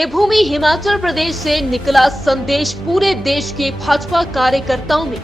देवभूमि हिमाचल प्रदेश से निकला संदेश पूरे देश के भाजपा कार्यकर्ताओं में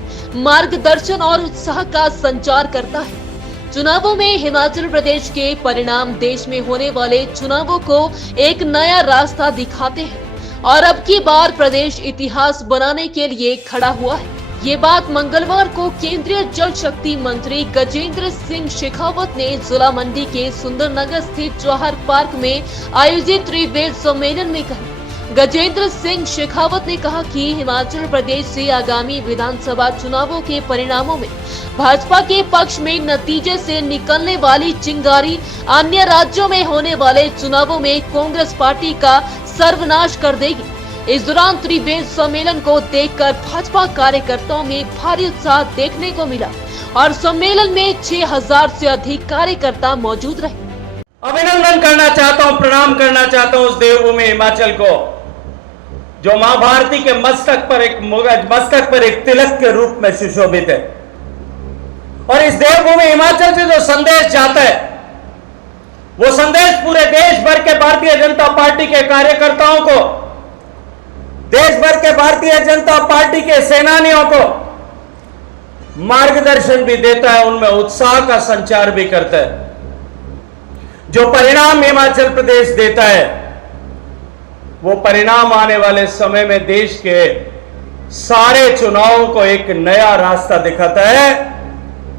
मार्गदर्शन और उत्साह का संचार करता है। चुनावों में हिमाचल प्रदेश के परिणाम देश में होने वाले चुनावों को एक नया रास्ता दिखाते हैं और अब की बार प्रदेश इतिहास बनाने के लिए खड़ा हुआ है। ये बात मंगलवार को केंद्रीय जल शक्ति मंत्री गजेंद्र सिंह शेखावत ने जिला मंडी के सुंदरनगर स्थित जौहर पार्क में आयोजित त्रिवेद सम्मेलन में कही। गजेंद्र सिंह शेखावत ने कहा कि हिमाचल प्रदेश से आगामी विधानसभा चुनावों के परिणामों में भाजपा के पक्ष में नतीजे से निकलने वाली चिंगारी अन्य राज्यों में होने वाले चुनावों में कांग्रेस पार्टी का सर्वनाश कर देगी। इस दौरान त्रिवेद सम्मेलन को देखकर भाजपा कार्यकर्ताओं में भारी उत्साह देखने को मिला और सम्मेलन में 6000 से अधिक कार्यकर्ता मौजूद रहे। अभिनंदन करना चाहता हूं, प्रणाम करना चाहता हूं उस देवभूमि हिमाचल को जो मां भारती के मस्तक पर एक तिलक के रूप में सुशोभित है। और इस देवभूमि हिमाचल से जो संदेश जाता है वो संदेश पूरे देश भर के भारतीय जनता पार्टी के कार्यकर्ताओं को, देश भर के भारतीय जनता पार्टी के सेनानियों को मार्गदर्शन भी देता है, उनमें उत्साह का संचार भी करता है। जो परिणाम हिमाचल प्रदेश देता है वो परिणाम आने वाले समय में देश के सारे चुनावों को एक नया रास्ता दिखाता है।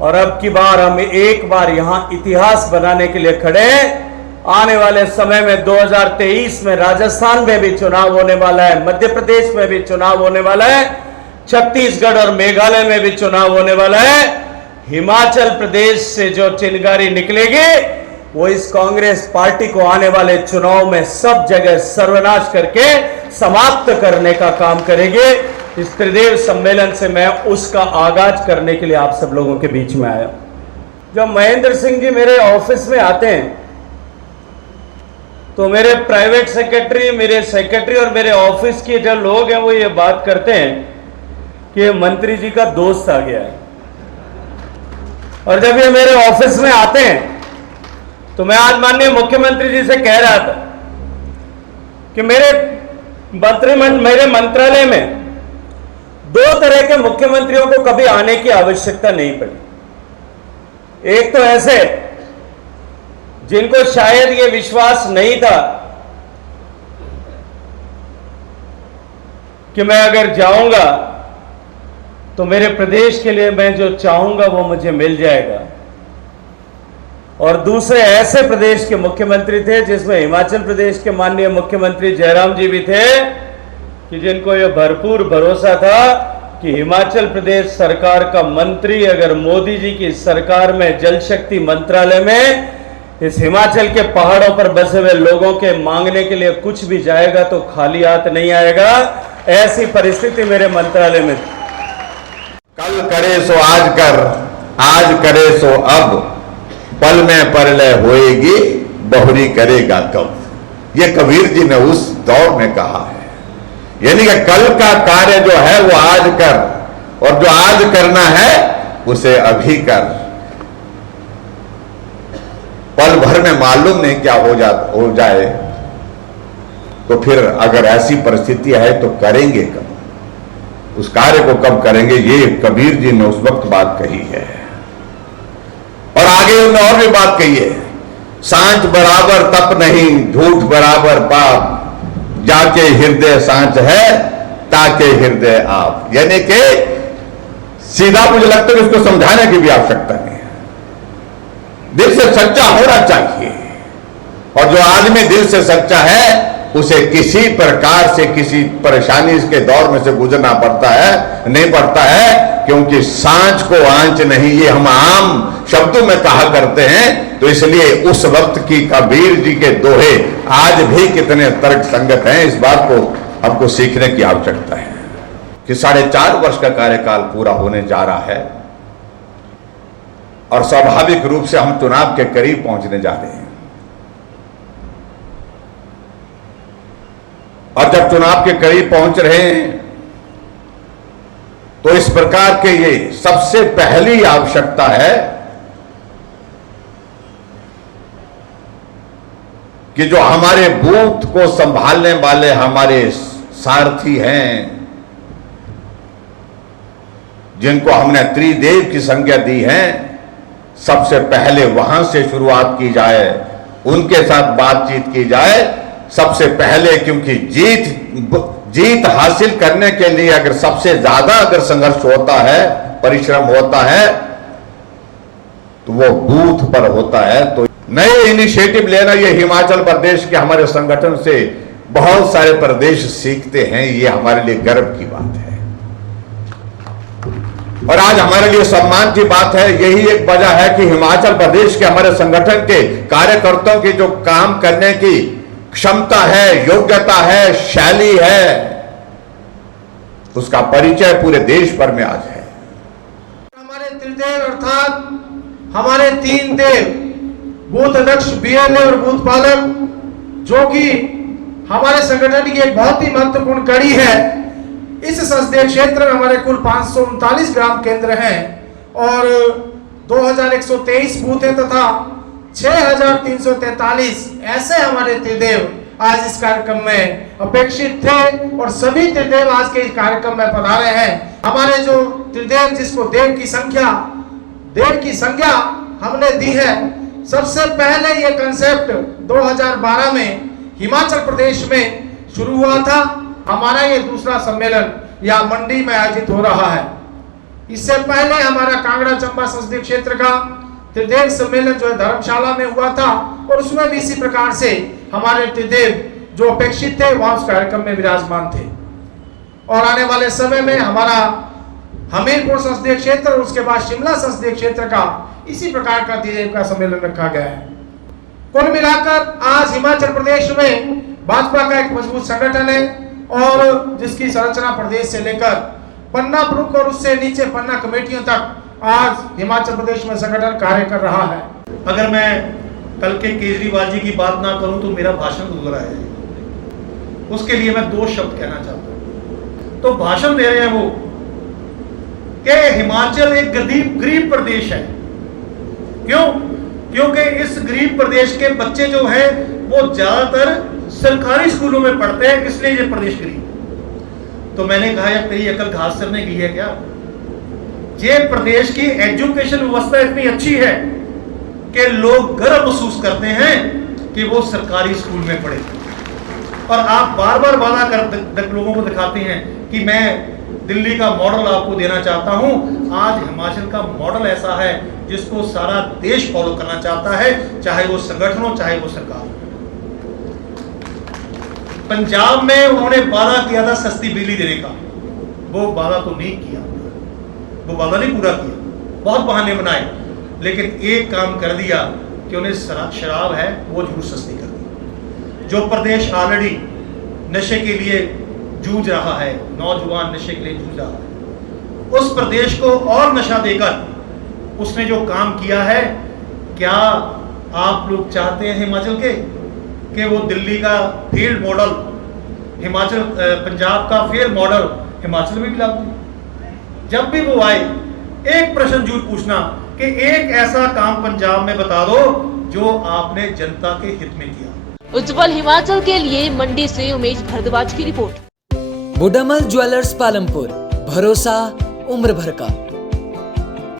और अब की बार हम एक बार यहां इतिहास बनाने के लिए खड़े हैं। आने वाले समय में 2023 में राजस्थान में भी चुनाव होने वाला है, मध्य प्रदेश में भी चुनाव होने वाला है, छत्तीसगढ़ और मेघालय में भी चुनाव होने वाला है। हिमाचल प्रदेश से जो चिंगारी निकलेगी वो इस कांग्रेस पार्टी को आने वाले चुनाव में सब जगह सर्वनाश करके समाप्त करने का काम करेगी। इस त्रिदेव सम्मेलन से मैं उसका आगाज करने के लिए आप सब लोगों के बीच में आया। जब महेंद्र सिंह जी मेरे ऑफिस में आते हैं तो मेरे प्राइवेट सेक्रेटरी, मेरे सेक्रेटरी और मेरे ऑफिस के जो लोग हैं वो ये बात करते हैं कि मंत्री जी का दोस्त आ गया है। और जब ये मेरे ऑफिस में आते हैं तो मैं आज माननीय मुख्यमंत्री जी से कह रहा था कि मेरे मंत्रालय में 2 तरह के मुख्यमंत्रियों को कभी आने की आवश्यकता नहीं पड़ी। एक तो ऐसे जिनको शायद ये विश्वास नहीं था कि मैं अगर जाऊंगा तो मेरे प्रदेश के लिए मैं जो चाहूंगा वो मुझे मिल जाएगा। और दूसरे ऐसे प्रदेश के मुख्यमंत्री थे जिसमें हिमाचल प्रदेश के माननीय मुख्यमंत्री जयराम जी भी थे कि जिनको ये भरपूर भरोसा था कि हिमाचल प्रदेश सरकार का मंत्री अगर मोदी जी की सरकार में जल शक्ति मंत्रालय में इस हिमाचल के पहाड़ों पर बसे हुए लोगों के मांगने के लिए कुछ भी जाएगा तो खाली हाथ नहीं आएगा। ऐसी परिस्थिति मेरे मंत्रालय में। कल करे सो आज कर, आज करे सो अब, पल में परलय होएगी, बहुरी करेगा कब। ये कबीर जी ने उस दौर में कहा है। यानी कि कल का कार्य जो है वो आज कर, और जो आज करना है उसे अभी कर। पल भर में मालूम नहीं क्या हो जाए, तो फिर अगर ऐसी परिस्थिति है तो करेंगे कब, उस कार्य को कब करेंगे। ये कबीर जी ने उस वक्त बात कही है। और आगे उन्होंने और भी बात कही है, सांच बराबर तप नहीं, झूठ बराबर पाप, जाके हृदय सांच है ताके हृदय आप। यानी कि सीधा मुझे लगता है कि उसको समझाने की भी आवश्यकता नहीं है। दिल से सच्चा होना चाहिए, और जो आदमी दिल से सच्चा है उसे किसी प्रकार से किसी परेशानी के दौर में से गुजरना नहीं पड़ता है, क्योंकि सांच को आंच नहीं, ये हम आम शब्दों में कहा करते हैं। तो इसलिए उस वक्त की कबीर जी के दोहे आज भी कितने तर्क संगत हैं, इस बात को हमको सीखने की आवश्यकता है। कि 4.5 वर्ष का कार्यकाल पूरा होने जा रहा है और स्वाभाविक रूप से हम चुनाव के करीब पहुंचने जा रहे हैं। और जब चुनाव के करीब पहुंच रहे हैं तो इस प्रकार के ये सबसे पहली आवश्यकता है कि जो हमारे बूथ को संभालने वाले हमारे सारथी हैं, जिनको हमने त्रिदेव की संज्ञा दी है, सबसे पहले वहां से शुरुआत की जाए, उनके साथ बातचीत की जाए सबसे पहले, क्योंकि जीत हासिल करने के लिए अगर सबसे ज्यादा अगर संघर्ष होता है, परिश्रम होता है, तो वो बूथ पर होता है। तो नए इनिशिएटिव लेना, ये हिमाचल प्रदेश के हमारे संगठन से बहुत सारे प्रदेश सीखते हैं, ये हमारे लिए गर्व की बात है और आज हमारे लिए सम्मान की बात है। यही एक वजह है कि हिमाचल प्रदेश के हमारे संगठन के कार्यकर्ताओं की जो काम करने की क्षमता है, योग्यता है, शैली है, उसका परिचय पूरे देश भर में आज है। हमारे त्रिदेव अर्थात हमारे 3 देव, बूथ अध्यक्ष, बीएलए और बूथ पालक, जो कि हमारे संगठन की एक बहुत ही महत्वपूर्ण कड़ी है। इस संसदीय क्षेत्र में हमारे कुल 539 ग्राम केंद्र हैं और 2123 बूथ हैं तथा 6343 ऐसे हमारे त्रिदेव आज इस कार्यक्रम में अपेक्षित थे और सभी त्रिदेव आज के इस कार्यक्रम में पधारे हैं। हमारे जो त्रिदेव, जिसको देव की संज्ञा हमने दी है, सबसे पहले ये कंसेप्ट 2012 में हिमाचल प्रदेश में शुरू हुआ था। हमारा ये दूसरा सम्मेलन या मंडी में आयोजित हो रहा है। इससे पहले हमारा कांगड़ा चंबा संसदीय क्षेत्र का त्रिदेव सम्मेलन जो है धर्मशाला में हुआ था और उसमें भी इसी प्रकार से हमारे त्रिदेव जो अपेक्षित थे वहां उस कार्यक्रम में विराजमान थे। और आने वाले समय में हमारा हमीरपुर संसदीय क्षेत्र और उसके बाद शिमला संसदीय क्षेत्र का इसी प्रकार का त्रिदेव का सम्मेलन रखा गया है। कुल मिलाकर आज हिमाचल प्रदेश में भाजपा का एक मजबूत संगठन है और जिसकी संरचना प्रदेश से लेकर पन्ना प्रमुख और उससे नीचे पन्ना कमेटियों तक आज हिमाचल प्रदेश में संगठन कार्य कर रहा है। अगर मैं कल के केजरीवाल जी की बात ना करूं तो मेरा भाषण अधूरा है। उसके लिए मैं 2 शब्द कहना चाहता हूं। तो भाषण दे रहे हैं वो कि हिमाचल एक गरीब प्रदेश है। क्यों? क्योंकि इस गरीब प्रदेश के बच्चे जो हैं वो ज्यादातर सरकारी स्कूलों में पढ़ते हैं, इसलिए ये प्रदेश गरीब। तो मैंने कहा यार तेरी अकल घास चरने गई है क्या? ये प्रदेश की एजुकेशन व्यवस्था इतनी अच्छी है कि लोग गर्व महसूस करते हैं कि वो सरकारी स्कूल में पढ़े। और आप बार बार वादा कर लोगों को दिखाते हैं कि मैं दिल्ली का मॉडल आपको देना चाहता हूं। आज हिमाचल का मॉडल ऐसा है जिसको सारा देश फॉलो करना चाहता है, चाहे वो संगठन हो चाहे वो सरकार हो। पंजाब में उन्होंने वादा किया था सस्ती बिजली देने का, वो वादा तो नहीं किया, वो वादा नहीं पूरा किया, बहुत बहाने बनाए, लेकिन एक काम कर दिया कि उन्हें शराब है वो जरूर सस्ती कर दी। जो प्रदेश ऑलरेडी नशे के लिए जूझ रहा है, नौजवान नशे के लिए जूझ रहा है, उस प्रदेश को और नशा देकर उसने जो काम किया है, क्या आप लोग चाहते हैं हिमाचल के कि वो दिल्ली का फील्ड मॉडल, हिमाचल पंजाब का फील्ड मॉडल हिमाचल में भी लागू? जब भी वो आए एक प्रश्न जरूर पूछना कि एक ऐसा काम पंजाब में बता दो जो आपने जनता के हित में किया। उज्जवल हिमाचल के लिए मंडी से उमेश भारद्वाज की रिपोर्ट। बुडामल ज्वेलर्स पालमपुर, भरोसा उम्र भर का।